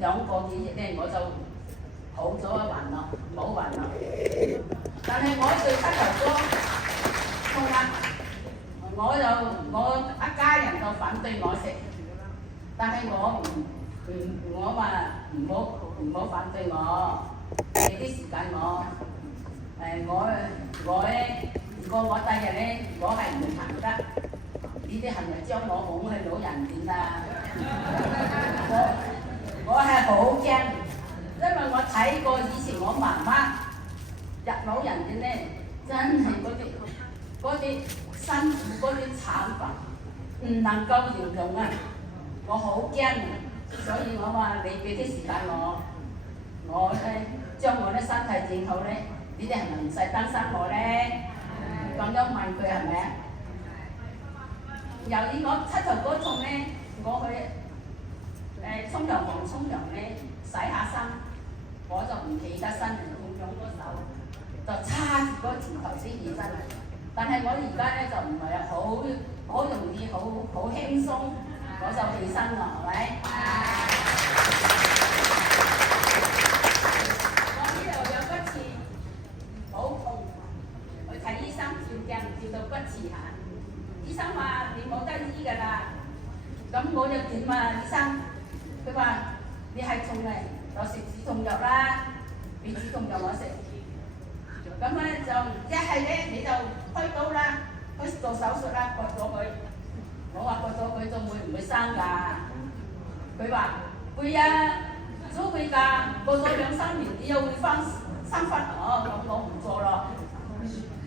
兩個幾月咧我就好咗一環咯，冇環啦。但係我對膝頭哥痛啊，我一家人就反對我食，但係我話唔好反對我，俾啲時間我。我咧，如果我第日咧，我係唔行得，你哋係咪將我捧去老人院啊？我係好驚，因為我睇過以前我媽媽入老人院咧，真係嗰啲辛苦嗰啲慘法，唔能夠形容啊！我好驚，所以我話你俾啲時間我咧將我啲身體整好咧。你哋係咪唔使擔心我咧？咁樣問佢係咪啊？由於我膝頭哥痛咧，我去沖涼房沖涼咧，洗下身，我就唔起得身，用兩個手就叉住嗰條頭先起身。但係我而家咧就唔係好容易好輕鬆，我就起身啦，係咪？睇醫生照鏡照到骨刺下，醫生話你冇得醫㗎啦。咁我就點啊？醫生，佢話你係痛嘅，就食止痛藥啦，俾止痛藥我食。咁咧就一係咧你就開刀啦，去做手術啦，割咗佢。我話割咗佢仲會唔會生㗎？佢話會啊，都會㗎，過咗2-3年你又會生翻哦，咁我唔做咯。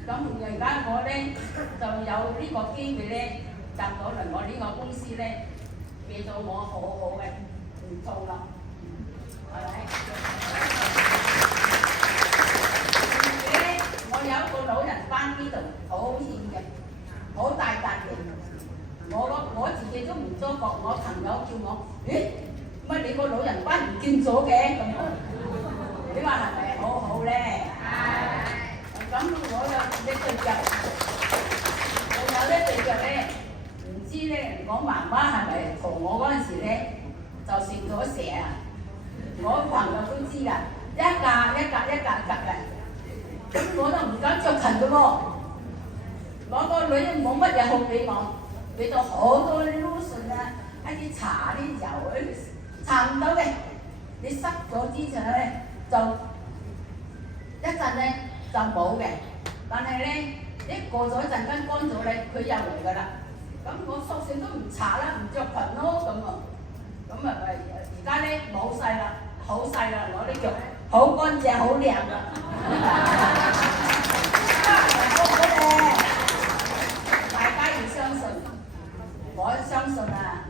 咁而家我咧就有呢個機會咧，入到嚟我呢個公司咧，俾到我好嘅唔做啦，係咪？我有一個老人班呢度好遠嘅，好大笪嘅，我自己都唔多覺，我朋友叫我，咦，乜你個老人班唔見咗嘅咁？你話係咪好好咧？咁我有一對腳，仲有一對腳咧，唔知咧，我媽媽係咪同我嗰陣時咧就食咗蛇啊？我朋友都知㗎，一格嘅，咁我都唔敢着裙嘅喎。我個女冇乜嘢好俾我，俾到好多啲 lotion 啊，一啲搽啲油搽唔到嘅，你濕咗之後咧就一陣咧。就冇嘅，但係咧一過咗一陣間乾咗咧，佢又嚟㗎啦。咁我索性都唔搽啦，唔着裙咯咁啊。咁啊而家咧冇晒啦，好晒啦，我啲腳好乾淨，好靚啦。大家要相信，我相信啊，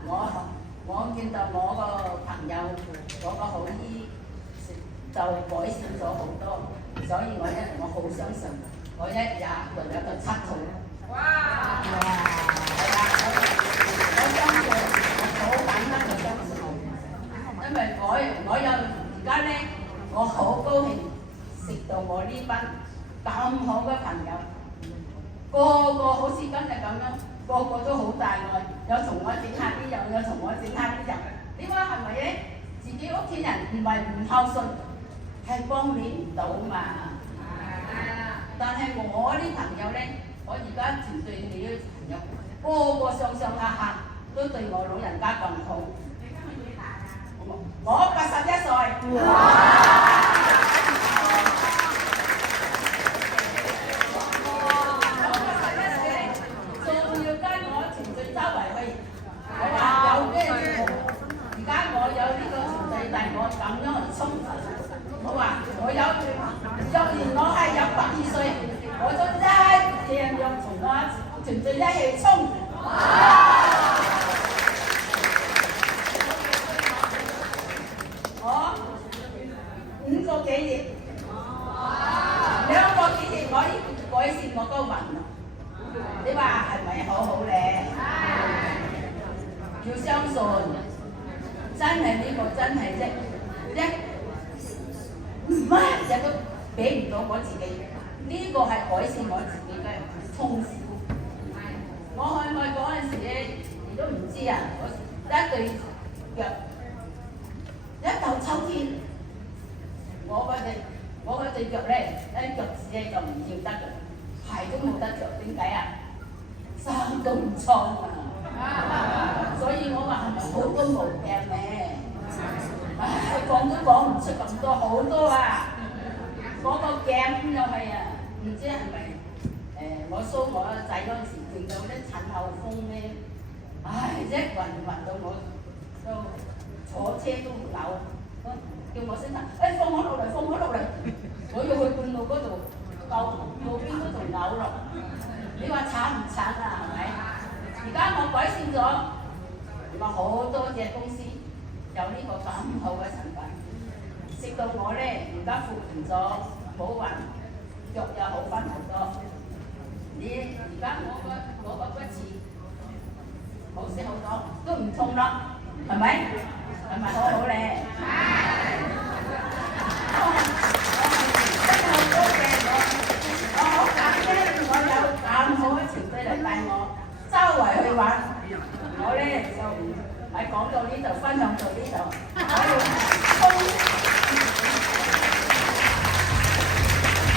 我見到我個朋友嗰個好醫就改善咗好多。所以我好相信，我一日換一個7套。哇！係啊，我相信，我好簡單就相信，因為我有而家咧，我好高興食到我呢班咁好嘅朋友，個個好似今日咁樣，個個都好大愛，有同我整下啲油，有同我整下啲油。你話係咪咧？自己屋企人唔係唔孝順。係幫你唔到嘛，但係我啲朋友咧，我而家團隊你啲朋友，個個上下下都對我老人家咁好。你今年幾大啊？我81歲。仲要跟我團隊周圍去，我話有咩嘢？而家我有呢個團隊，但我咁樣去衝。我話我有，若然我係有102歲，我都一樣要同我團隊一齊衝。我5個幾月，2個幾月我已經改善我個運啦。你話係咪好好咧？要相信，真係呢個真係乜嘢都俾唔到我自己，呢個係改善我自己嘅痛苦。我去外國嗰陣時咧，你都唔知啊，我一對腳一嚿我嗰隻腳咧，一腳趾咧就唔跳得嘅，鞋都冇得着，點解啊？衫都唔穿啊！所以我話係咪好多毛病咧？唉，講都講唔出咁多，好多啊！嗰個鏡又係啊，唔知係咪我梳我仔嗰陣時見到啲產後風咧，唉，一暈到我都坐車都扭，叫我先生，放我落嚟，放我落嚟，我要去半路嗰度路邊嗰度扭落，你話慘唔慘啊？係咪？而家我改善咗，我好多隻公司有呢個咁好嘅產品，食到我咧而家復原咗，冇暈，腳又好翻好多。你而家我個骨刺好些好多，都唔痛啦，係咪？係咪好好咧？我好感恩，我有咁好嘅前輩嚟帶我周圍去玩，我咧就喺講到呢度，分享到呢度。